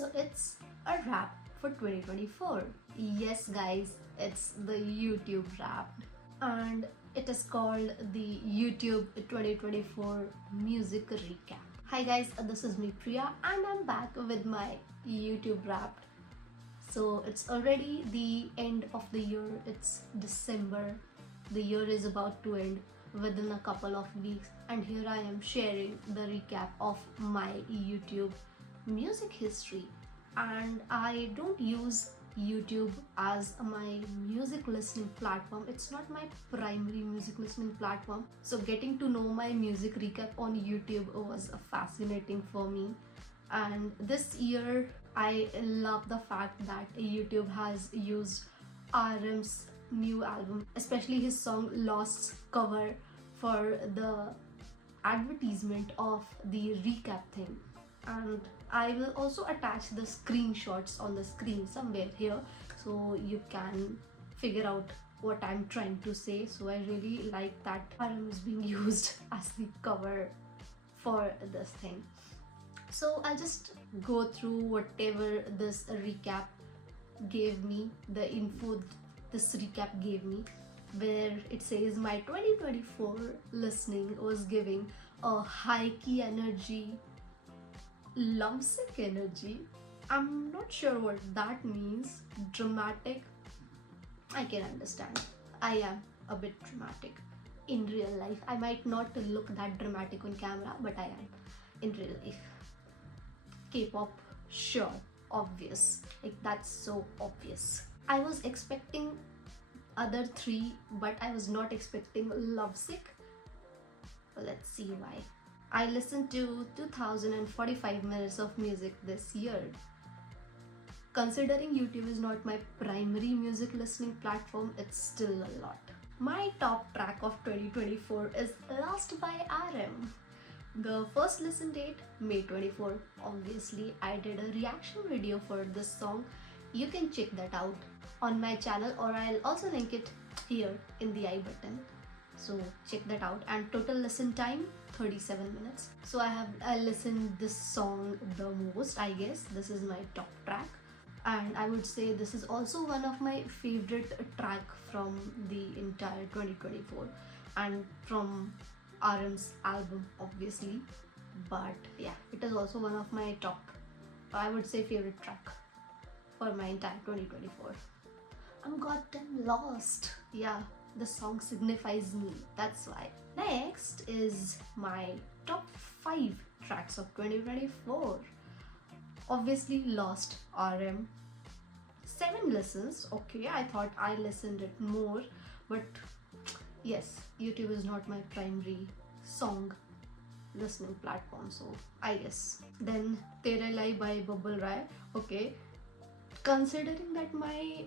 So it's a wrap for 2024. Yes, guys, it's the YouTube wrap, and it is called the YouTube 2024 Music Recap. Hi, guys, this is me, Priya, and I'm back with my YouTube wrap. So it's already the end of the year, it's December. The year is about to end within a couple of weeks, and here I am sharing the recap of my YouTube music history. And I don't use YouTube as my music listening platform. It's not my primary music listening platform. So getting to know my music recap on YouTube was fascinating for me. And this year I love the fact that YouTube has used RM's new album, especially his song Lost's cover, for the advertisement of the recap thing. And I will also attach the screenshots on the screen somewhere here so you can figure out what I'm trying to say. So I really like that RM is being used as the cover for this thing. So I'll just go through whatever this recap gave me, the info this recap gave me, where it says my 2024 listening was giving a high key energy, lovesick energy. I'm not sure what that means. Dramatic, I can understand. I am a bit dramatic in real life. I might not look that dramatic on camera, but I am in real life. K-pop, sure, obvious, like that's so obvious. I was expecting other three, but I was not expecting lovesick. Well, let's see why. I listened to 2045 minutes of music this year. Considering YouTube is not my primary music listening platform, it's still a lot. My top track of 2024 is Lost by RM. The first listen date, May 24. Obviously, I did a reaction video for this song. You can check that out on my channel, or I'll also link it here in the I button. So check that out. And total listen time, 37 minutes. So I listened this song the most, I guess. This is my top track, and I would say this is also one of my favorite track from the entire 2024 and from RM's album, obviously. But yeah, it is also one of my top, I would say, favorite track for my entire 2024. I'm goddamn lost. Yeah, the song signifies me, that's why. Next is my top 5 tracks of 2024. Obviously Lost, RM. 7 listens. Okay, I thought I listened it more, but yes, YouTube is not my primary song listening platform, so I guess. Then Tere Lai by Bubble Rai. Okay, considering that my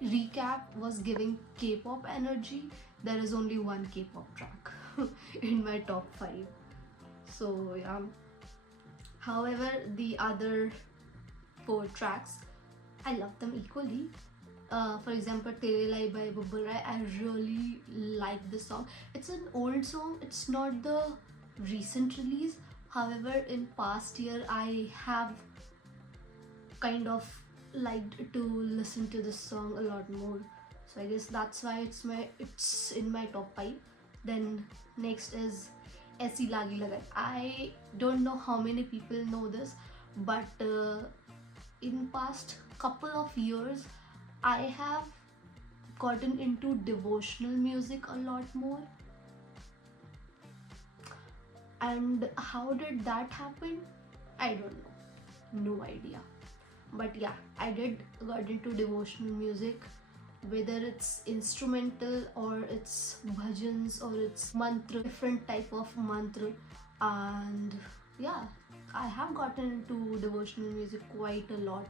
recap was giving K-pop energy, there is only one K-pop track in my top 5. So yeah. However, the other 4 tracks, I love them equally. For example, Tere Lai by Bubble Rai, I really like this song. It's an old song, it's not the recent release. However, in past year I have kind of liked to listen to this song a lot more. So I guess that's why it's in my top 5. Then next is Aisi Lagi Lagan. I don't know how many people know this, but in past couple of years I have gotten into devotional music a lot more. And how did that happen? I don't know. No idea. But yeah, I did got into devotional music, whether it's instrumental or it's bhajans or it's mantra, different type of mantra. And yeah, I have gotten into devotional music quite a lot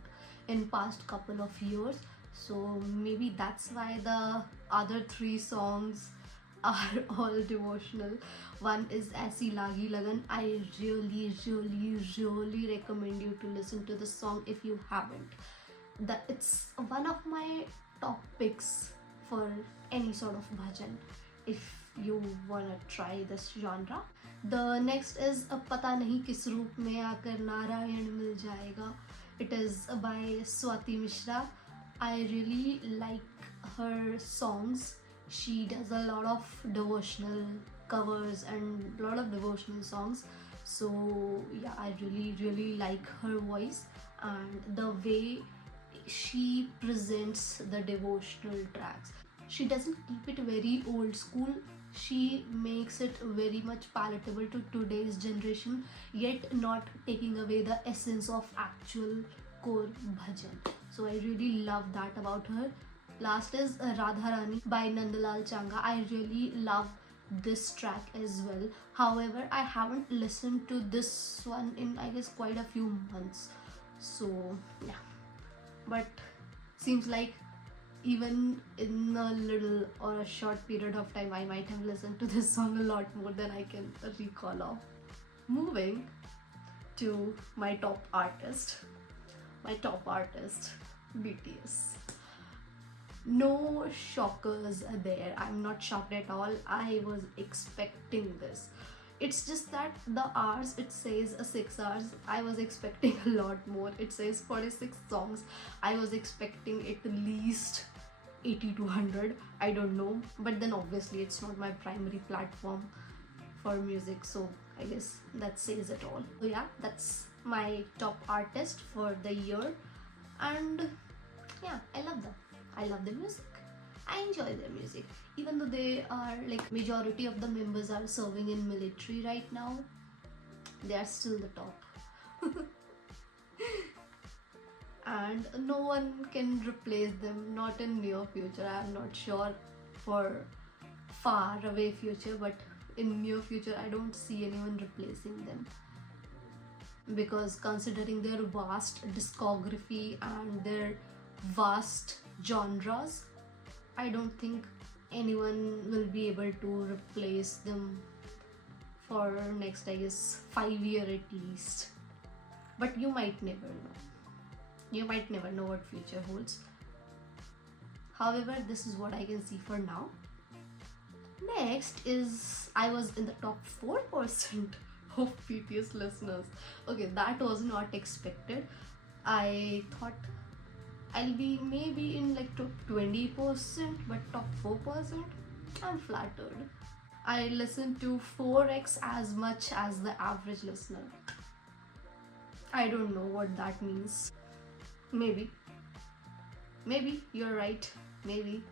in past couple of years. So maybe that's why the other 3 songs are all devotional. One is Aisi Lagi Lagan. I really recommend you to listen to the song if you haven't. It's one of my top picks for any sort of bhajan if you wanna try this genre. The next is पता नहीं किस रूप में आकर नारायण मिल जाएगा. It is by Swati Mishra. I really like her songs. She does a lot of devotional covers and a lot of devotional songs. So yeah, I really like her voice and the way she presents the devotional tracks. She doesn't keep it very old school. She makes it very much palatable to today's generation, yet not taking away the essence of actual core bhajan. So I really love that about her. Last is Radharani by Nandalal Changa. I really love this track as well. However, I haven't listened to this one in, I guess, quite a few months. So yeah, but seems like even in a little or a short period of time I might have listened to this song a lot more than I can recall of. Moving to my top artist. My top artist, BTS. No shockers there. I'm not shocked at all. I was expecting this. It's just that the hours, it says 6 hours. I was expecting a lot more. It says 46 songs. I was expecting at least 80 to 100. I don't know. But then obviously it's not my primary platform for music. So I guess that says it all. So yeah, that's my top artist for the year. And yeah, I love them. I love their music. I enjoy their music. Even though they are like majority of the members are serving in military right now, they are still the top. And no one can replace them, not in near future. I'm not sure for far away future, but in near future I don't see anyone replacing them. Because considering their vast discography and their vast genres, I don't think anyone will be able to replace them for next, I guess, 5 years at least. But you might never know. You might never know what future holds. However, this is what I can see for now. Next is, I was in the top 4% of BTS listeners. Okay, that was not expected. I thought I'll be maybe in like top 20%, but top 4%, I'm flattered. I listen to 4x as much as the average listener. I don't know what that means. Maybe you're right. Maybe.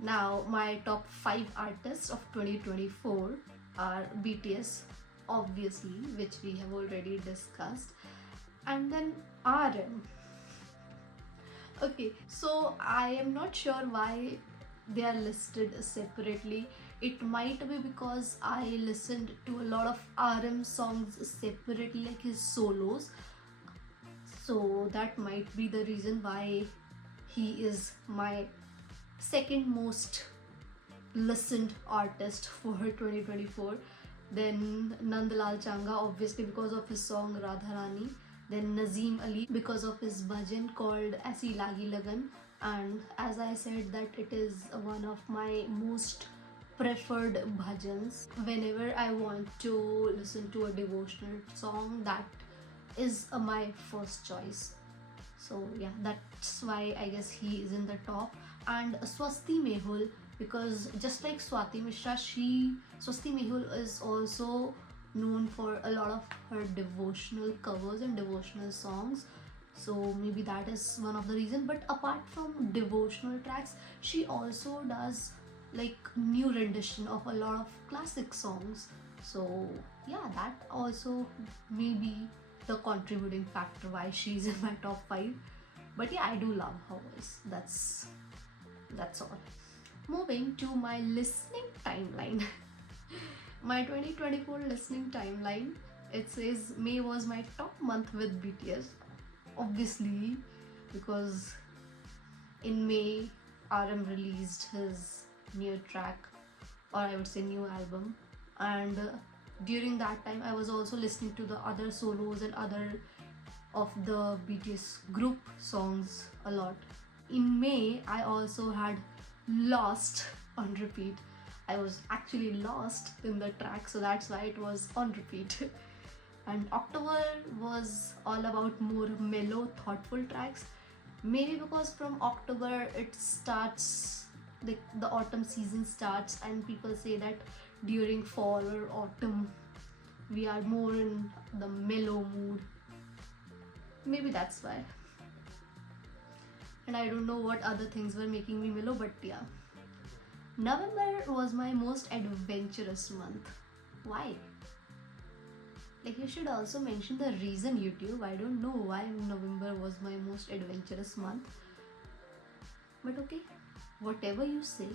Now my top 5 artists of 2024 are BTS, obviously, which we have already discussed, and then RM. Okay, so I am not sure why they are listed separately. It might be because I listened to a lot of RM songs separately, like his solos. So that might be the reason why he is my second most listened artist for 2024. Then Nandalal Changa, obviously because of his song Radharani. Then Nazim Ali because of his bhajan called Aisi Lagi Lagan. And as I said, that it is one of my most preferred bhajans. Whenever I want to listen to a devotional song, that is my first choice. So yeah, that's why I guess he is in the top. And Swasti Mehul, because just like Swati Mishra, Swasti Mehul is also known for a lot of her devotional covers and devotional songs. So maybe that is one of the reasons. But apart from devotional tracks, she also does like new rendition of a lot of classic songs. So yeah, that also may be the contributing factor why she's in my top 5. But yeah, I do love her voice. That's all. Moving to my listening timeline. My 2024 listening timeline, it says May was my top month with BTS. Obviously, because in May, RM released his new track, or I would say new album, and during that time I was also listening to the other solos and other of the BTS group songs a lot. In May, I also had Lost on repeat. I was actually lost in the track, so that's why it was on repeat. And October was all about more mellow, thoughtful tracks. Maybe because from October it starts, the autumn season starts, and people say that during fall or autumn we are more in the mellow mood. Maybe that's why. And I don't know what other things were making me mellow, but yeah. November was my most adventurous month. Why? Like, you should also mention the reason, YouTube. I don't know why November was my most adventurous month. But okay, whatever you say.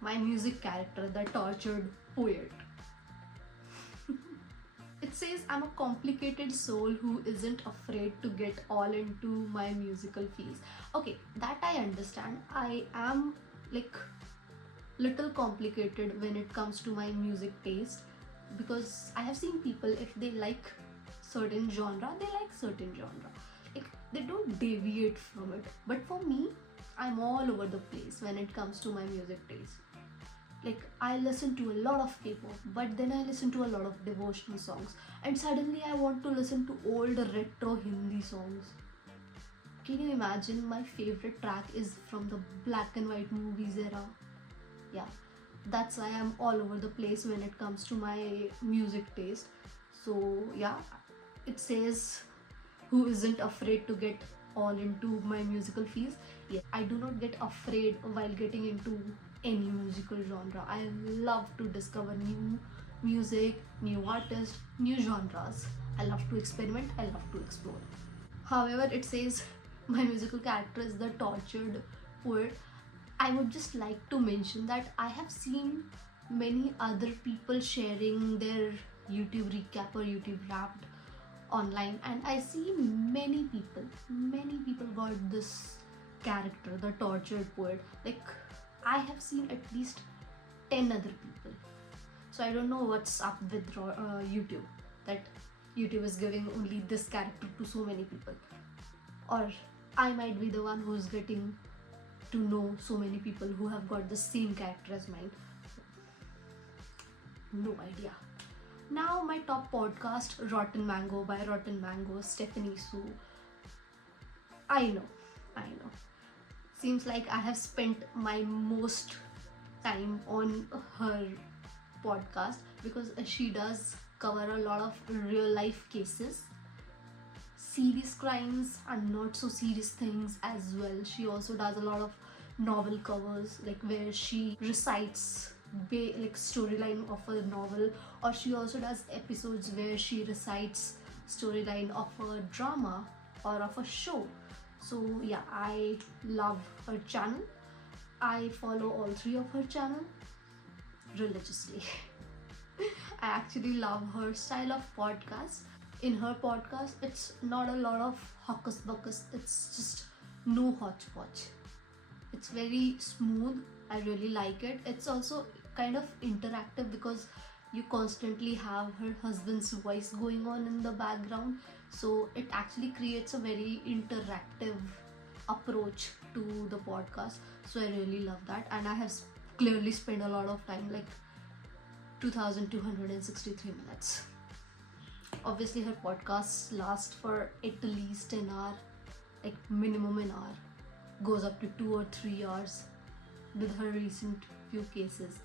My music character, the tortured poet. It says I'm a complicated soul who isn't afraid to get all into my musical feels. Okay, that I understand. I am like little complicated when it comes to my music taste, because I have seen people, if they like certain genre, they like certain genre. Like, they don't deviate from it. But for me, I'm all over the place when it comes to my music taste. Like, I listen to a lot of K-pop, but then I listen to a lot of devotional songs, and suddenly I want to listen to old retro Hindi songs. Can you imagine? My favorite track is from the black and white movies era. Yeah, that's why I'm all over the place when it comes to my music taste. So yeah, it says who isn't afraid to get all into my musical feels. Yeah, I do not get afraid while getting into any musical genre. I love to discover new music, new artists, new genres. I love to experiment, I love to explore. However, it says my musical character is the tortured poet. I would just like to mention that I have seen many other people sharing their YouTube recap or YouTube Wrapped online, and I see many people got this character, the tortured poet. Like, I have seen at least 10 other people. So I don't know what's up with YouTube, that YouTube is giving only this character to so many people. Or I might be the one who's getting to know so many people who have got the same character as mine. No idea. Now my top podcast, Rotten Mango by Rotten Mango, Stephanie Su. I know. Seems like I have spent my most time on her podcast, because she does cover a lot of real life cases, serious crimes and not so serious things as well. She also does a lot of novel covers, like where she recites like storyline of a novel, or she also does episodes where she recites storyline of a drama or of a show. So yeah, I love her channel. I follow all three of her channel religiously. I actually love her style of podcast. In her podcast, it's not a lot of hocus pocus, it's just no hodgepodge. It's very smooth. I really like it. It's also kind of interactive because you constantly have her husband's voice going on in the background, so it actually creates a very interactive approach to the podcast. So I really love that, and I have clearly spent a lot of time, like 2263 minutes. Obviously her podcasts last for at least an hour, like minimum an hour, goes up to 2 or 3 hours with her recent few cases.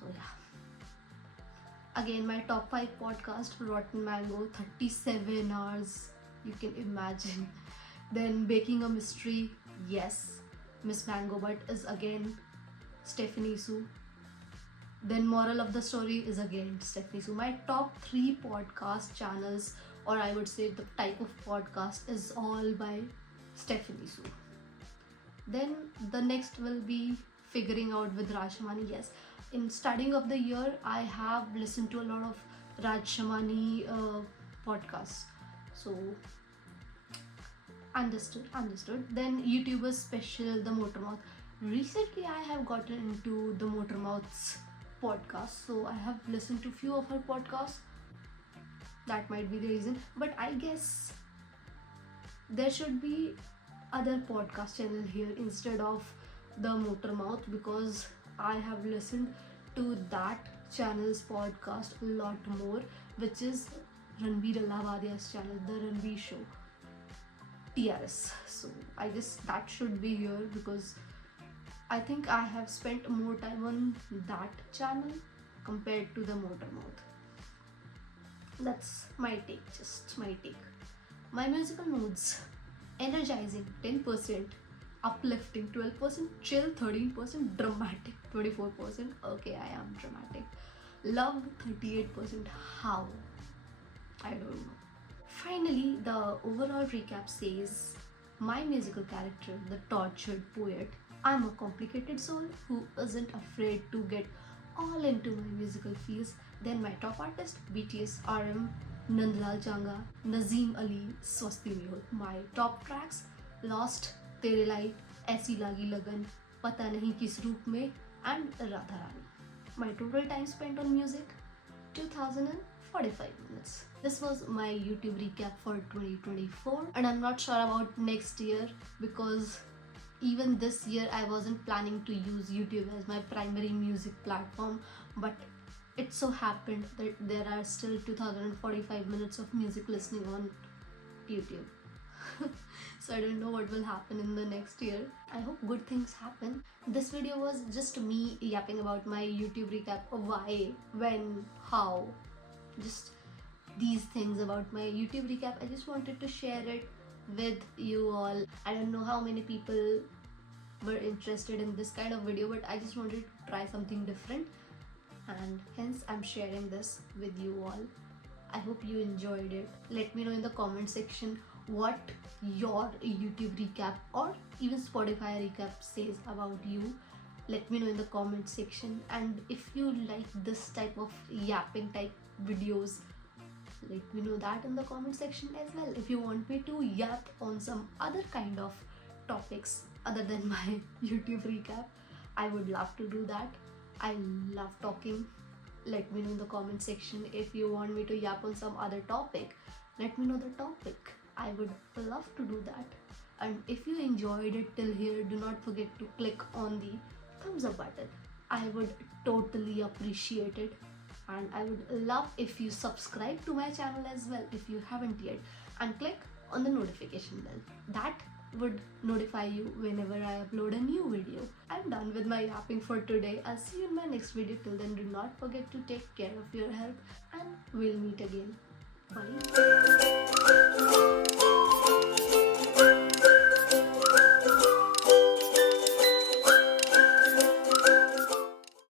So yeah, again, my top 5 podcast, Rotten Mango, 37 hours, you can imagine. Then Baking a Mystery, yes, Miss Mango Butt is again Stephanie Su. Then Moral of the Story is again Stephanie Su. My top 3 podcast channels, or I would say the type of podcast, is all by Stephanie Su. Then the next will be Figuring Out with Raj Shamani. Yes, in starting of the year, I have listened to a lot of Raj Shamani podcasts. So understood. Then YouTuber special, The Motormouth. Recently, I have gotten into The Motormouth's podcast, so I have listened to few of her podcasts. That might be the reason, but I guess there should be other podcast channel here instead of The Motormouth, because I have listened to that channel's podcast a lot more, which is Ranbir Allahwadia's channel, The Ranbir Show, TRS. So I guess that should be here because I think I have spent more time on that channel compared to the Motormouth. That's my take, just my take. My musical moods: energizing 10%, uplifting 12%, chill 13%, dramatic 24%. Okay, I am dramatic. Love 38%. How? I don't know. Finally, the overall recap says my musical character, the tortured poet. I'm a complicated soul who isn't afraid to get all into my musical feels. Then my top artist, BTS, RM, Nandlal Changa, Nazim Ali, Swasti Mehul. My top tracks: Lost, Tere Light, Aisi Lagi Lagan, Pata Nahi Kis Roop Mein, and Radha Rani. My total time spent on music: 2045 minutes. This was my YouTube recap for 2024, and I'm not sure about next year because even this year I wasn't planning to use YouTube as my primary music platform, but it so happened that there are still 2045 minutes of music listening on YouTube. So I don't know what will happen in the next year. I hope good things happen. This video was just me yapping about my YouTube recap. Why, when, how, just these things about my YouTube recap. I just wanted to share it with you all. I don't know how many people were interested in this kind of video, but I just wanted to try something different, and hence I'm sharing this with you all. I hope you enjoyed it. Let me know in the comment section what your YouTube recap or even Spotify recap says about you. Let me know in the comment section, and if you like this type of yapping type videos, let me know that in the comment section as well. If you want me to yap on some other kind of topics other than my YouTube recap, I would love to do that. I love talking. Let me know in the comment section. If you want me to yap on some other topic, let me know the topic. I would love to do that. And if you enjoyed it till here, do not forget to click on the thumbs up button. I would totally appreciate it, and I would love if you subscribe to my channel as well if you haven't yet, and click on the notification bell. That would notify you whenever I upload a new video. I'm done with my yapping for today. I'll see you in my next video. Till then, do not forget to take care of your health, and we'll meet again. Bye.